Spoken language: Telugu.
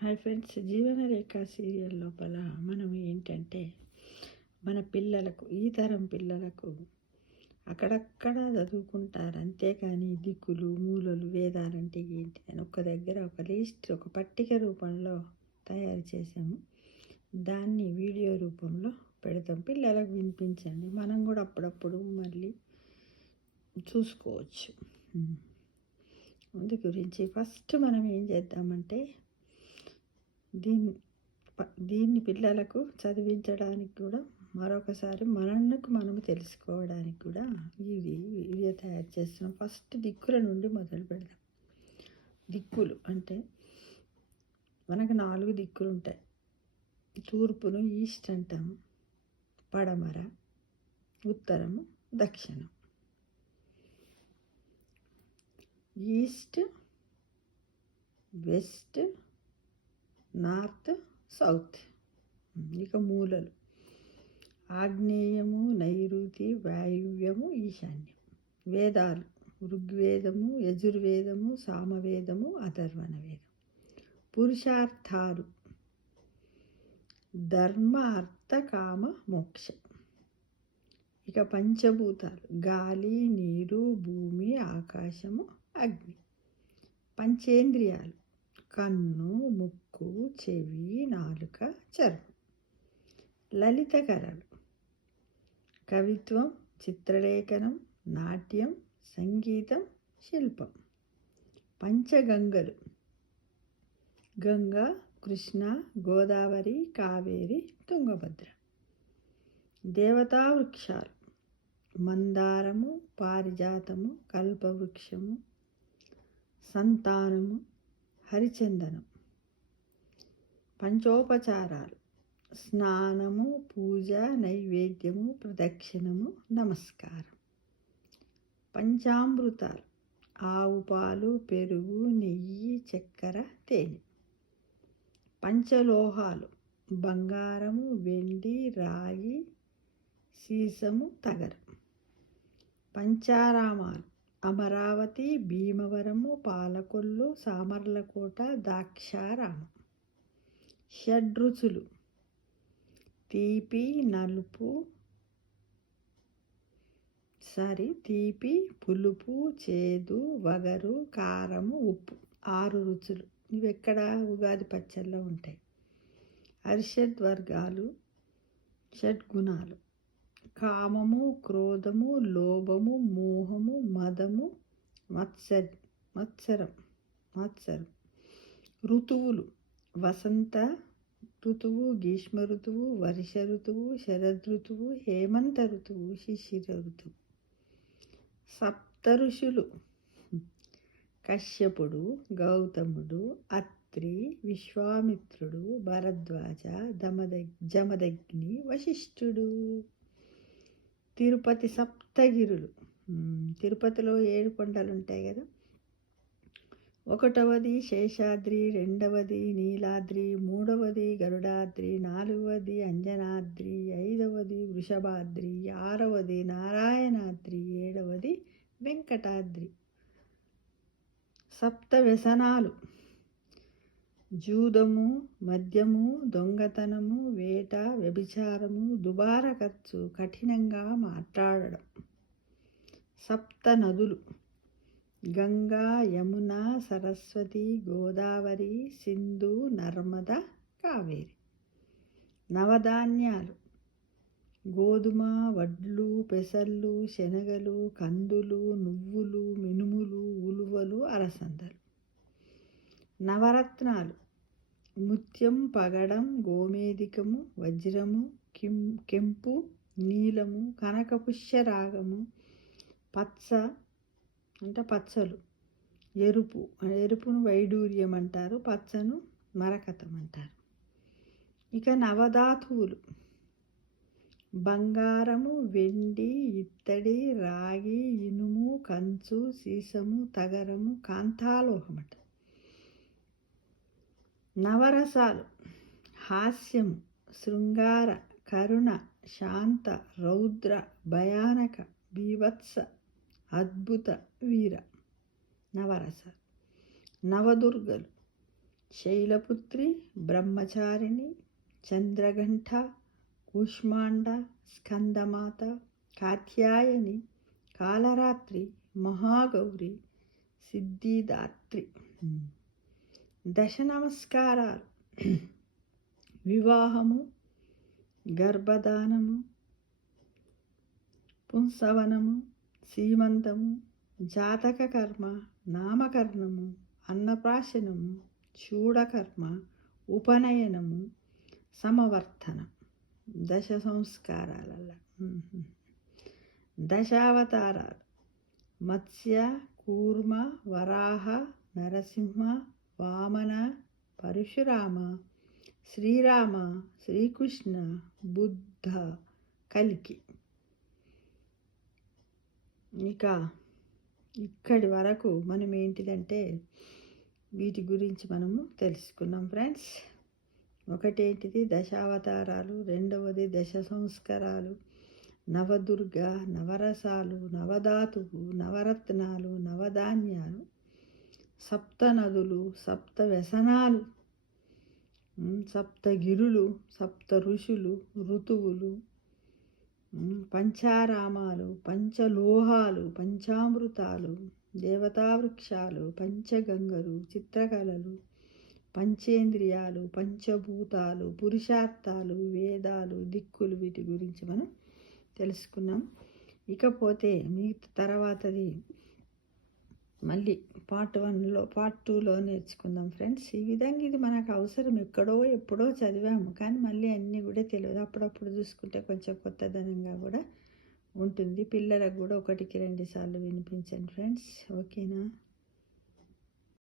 హాయ్ ఫ్రెండ్స్, జీవనరేఖ సీరియల్ లోపల మనం ఏంటంటే మన పిల్లలకు, ఈ తరం పిల్లలకు అక్కడక్కడ చదువుకుంటారు, అంతేకాని దిక్కులు మూలలు వేదాలంటే ఏంటి అని ఒక దగ్గర ఒక లిస్ట్, ఒక పట్టిక రూపంలో తయారు చేసాము. దాన్ని వీడియో రూపంలో పెడతాం, పిల్లలకు వినిపించండి. మనం కూడా అప్పుడప్పుడు మళ్ళీ చూసుకోవచ్చు. అందు గురించి ఫస్ట్ మనం ఏం చేద్దామంటే దీన్ని పిల్లలకు చదివించడానికి కూడా మరొకసారి మనము తెలుసుకోవడానికి కూడా ఇది వీడియో తయారు చేస్తున్నాం. ఫస్ట్ దిక్కుల నుండి మొదలు పెడదాం. దిక్కులు అంటే మనకు 4 దిక్కులు ఉంటాయి. తూర్పును ఈస్ట్ అంటాము, పడమర, ఉత్తరము, దక్షిణం. East, west, north, south. ఇక మూలలు ఆగ్నేయము, నైరుతి, వాయువ్యము, ఈశాన్యం. వేదాలు ఋగ్వేదము, యజుర్వేదము, సామవేదము, అథర్వణ వేదం. పురుషార్థాలు ధర్మ, అర్థ, కామ, మోక్ష. ఇక పంచభూతాలు గాలి, నీరు, భూమి, ఆకాశము, అగ్ని. పంచేంద్రియాలు కన్ను, ముక్కు, చెవి, నాలుక, చర్మం. లలిత కళలు కవిత్వం, చిత్రలేఖనం, నాట్యం, సంగీతం, శిల్పం. పంచగంగలు గంగా, కృష్ణ, గోదావరి, కావేరి, తుంగభద్ర. దేవతా వృక్షాలు మందారము, పారిజాతము, కల్పవృక్షము, సంతానము, హరిచందనం. పంచోపచారాలు స్నానము, పూజ, నైవేద్యము, ప్రదక్షిణము, నమస్కారం. పంచామృతాలు ఆవు పాలు, పెరుగు, నెయ్యి, చక్కెర, తేనె. పంచలోహాలు బంగారము, వెండి, రాగి, సీసము, తగరం. పంచారామాలు అమరావతి, భీమవరము, పాలకొల్లు, సామర్లకోట, ద్రాక్షారామం. షడ్రుచులు తీపి, పులుపు, చేదు, వగరు, కారము, ఉప్పు. 6 రుచులు. ఇవి ఎక్కడ ఉగాది పచ్చళ్ళలో ఉంటాయి. అరిషడ్ వర్గాలు, షడ్గుణాలు కామము, క్రోధము, లోభము, మోహము, మదము, మత్సరం. ఋతువులు వసంత ఋతువు, గ్రీష్మ ఋతువు, వర్ష ఋతువు, శరద్ ఋతువు, హేమంత ఋతువు, శిశిర ఋతువు. సప్త ఋషులు కశ్యపుడు, గౌతముడు, అత్రి, విశ్వామిత్రుడు, భరద్వాజ, జమదగ్ని, వశిష్ఠుడు. తిరుపతి సప్తగిరులు. తిరుపతిలో 7 కొండలు ఉంటాయి కదా. 1వది శేషాద్రి, 2వది నీలాద్రి, 3వది గరుడాద్రి, 4వది అంజనాద్రి, 5వది వృషభాద్రి, 6వది నారాయణాద్రి, 7వది వెంకటాద్రి. సప్త వ్యసనాలు జూదము, మద్యము, దొంగతనము, వేట, వ్యభిచారము, దుబార ఖర్చు, కఠినంగా మాట్లాడడం. సప్త నదులు గంగా, యమున, సరస్వతి, గోదావరి, సింధు, నర్మద, కావేరి. నవధాన్యాలు గోధుమ, వడ్లు, పెసళ్ళు, శనగలు, కందులు, నువ్వులు, మినుములు, ఉలువలు, అలసందలు. నవరత్నాలు ముత్యం, పగడం, గోమేధికము, వజ్రము, కెంపు, నీలము, కనకపుష్యరాగము. పచ్చ అంటే పచ్చలు, ఎరుపును వైడూర్యం అంటారు, పచ్చను మరకతం అంటారు. ఇక నవధాతువులు బంగారము, వెండి, ఇత్తడి, రాగి, ఇనుము, కంచు, సీసము, తగరము, కాంతాలోహమట. నవరసాలు హాస్యము, శృంగార, కరుణ, శాంత, రౌద్ర, భయానక, బీభత్స, అద్భుత, వీర. నవరసాలు. నవదుర్గలు శైలపుత్రి, బ్రహ్మచారిణి, చంద్రఘంట, కూష్మాండ, స్కందమాత, కాత్యాయని, కాలరాత్రి, మహాగౌరి, సిద్ధిదాత్రి. దశ నమస్కారాలు. వివాహము, గర్భధానము, పుంసవనము, సీమంతము, జాతక కర్మ, నామకరణము, అన్నప్రాశనము, చూడకర్మ, ఉపనయనము, సమవర్తనం. దశ సంస్కారాల దశావతారాలు: మత్స్య, కూర్మ, వరాహ, నరసింహ, వామన, పరశురామ, శ్రీరామ, శ్రీకృష్ణ, బుద్ధ, కల్కి. ఇక ఇక్కడి వరకు మనం ఏంటిదంటే వీటి గురించి మనము తెలుసుకున్నాం ఫ్రెండ్స్. ఒకటేంటిది దశావతారాలు, రెండవది దశ సంస్కారాలు, నవదుర్గ, నవరసాలు, నవధాతువు, నవరత్నాలు, నవధాన్యాలు, సప్త నదులు, సప్త వ్యసనాలు, సప్తగిరులు, సప్త ఋషులు, ఋతువులు, పంచారామాలు, పంచలోహాలు, పంచామృతాలు, దేవతావృక్షాలు, పంచగంగలు, చిత్రకళలు, పంచేంద్రియాలు, పంచభూతాలు, పురుషార్థాలు, వేదాలు, దిక్కులు, వీటి గురించి మనం తెలుసుకున్నాం. ఇకపోతే తర్వాతది మళ్ళీ పార్ట్ 1లో పార్ట్ 2లో నేర్చుకుందాం ఫ్రెండ్స్. ఈ విధంగా ఇది మనకు అవసరం, ఎక్కడో ఎప్పుడో చదివాము కానీ మళ్ళీ అన్నీ కూడా తెలియదు. అప్పుడప్పుడు చూసుకుంటే కొంచెం కొత్తదనంగా కూడా ఉంటుంది. పిల్లలకు కూడా 1కి 2 సార్లు వినిపించండి ఫ్రెండ్స్. ఓకేనా?